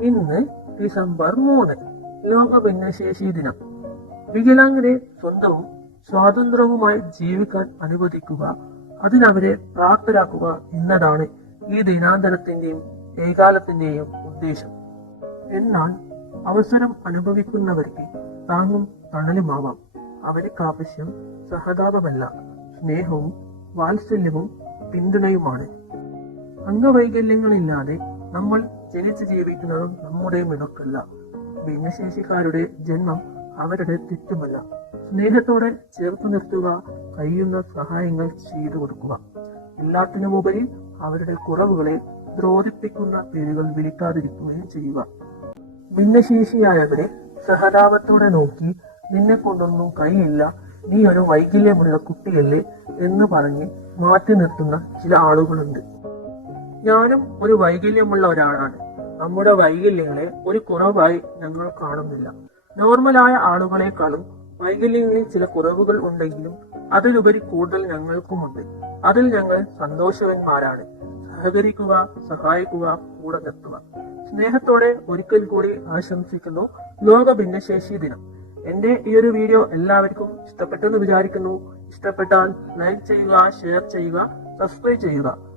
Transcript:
ഇന്ന് ഡിസംബർ മൂന്ന് ലോക ഭിന്നശേഷി ദിനം. വികലാംഗരെ സ്വന്തവും സ്വാതന്ത്ര്യവുമായി ജീവിക്കാൻ അനുവദിക്കുക അതിനവരെ പ്രാപ്തരാക്കുക എന്നതാണ് ഈ ദിനാന്തരത്തിന്റെയും ഏകാലത്തിന്റെയും ഉദ്ദേശം. എന്നാൽ അവസരം അനുഭവിക്കുന്നവർക്ക് താങ്ങും തണലുമാവാം. അവർക്ക് ആവശ്യം സഹതാപമല്ല സ്നേഹവും വാത്സല്യവും പിന്തുണയുമാണ്. അംഗവൈകല്യങ്ങളില്ലാതെ നമ്മൾ ജനിച്ച് ജീവിക്കുന്നതും നമ്മുടെ മിടുക്കല്ല. ഭിന്നശേഷിക്കാരുടെ ജന്മം അവരുടെ തെറ്റുമല്ല. സ്നേഹത്തോടെ ചേർത്ത് നിർത്തുക കഴിയുന്ന സഹായങ്ങൾ ചെയ്തു കൊടുക്കുക. എല്ലാത്തിനുമുപരി അവരുടെ കുറവുകളെ ദ്രോധിപ്പിക്കുന്ന പേരുകൾ വിളിക്കാതിരിക്കുകയും ചെയ്യുക. ഭിന്നശേഷിയായവരെ സഹതാപത്തോടെ നോക്കി നിന്നെ കൊണ്ടൊന്നും കഴിയില്ല. നീ ഒരു വൈകല്യമുള്ള കുട്ടിയല്ലേ എന്ന് പറഞ്ഞ് മാറ്റി നിർത്തുന്ന ചില ആളുകളുണ്ട്. ഞാനും ഒരു വൈകല്യമുള്ള ഒരാളാണ്. നമ്മുടെ വൈകല്യങ്ങളെ ഒരു കുറവായി ഞങ്ങൾ കാണുന്നില്ല. നോർമലായ ആളുകളെക്കാളും വൈകല്യങ്ങളിൽ ചില കുറവുകൾ ഉണ്ടെങ്കിലും അതിലുപരി കൂടുതൽ ഞങ്ങൾക്കുമുണ്ട്. അതിൽ ഞങ്ങൾ സന്തോഷവന്മാരാണ്. സഹകരിക്കുക സഹായിക്കുക കൂടെ നിർത്തുക. സ്നേഹത്തോടെ ഒരിക്കൽ കൂടി ആശംസിക്കുന്നു. ലോക ഭിന്നശേഷി ദിനം. എന്റെ ഈ ഒരു വീഡിയോ എല്ലാവർക്കും ഇഷ്ടപ്പെട്ടെന്ന് വിചാരിക്കുന്നു. ഇഷ്ടപ്പെട്ടാൽ ലൈക്ക് ചെയ്യുക ഷെയർ ചെയ്യുക സബ്സ്ക്രൈബ് ചെയ്യുക.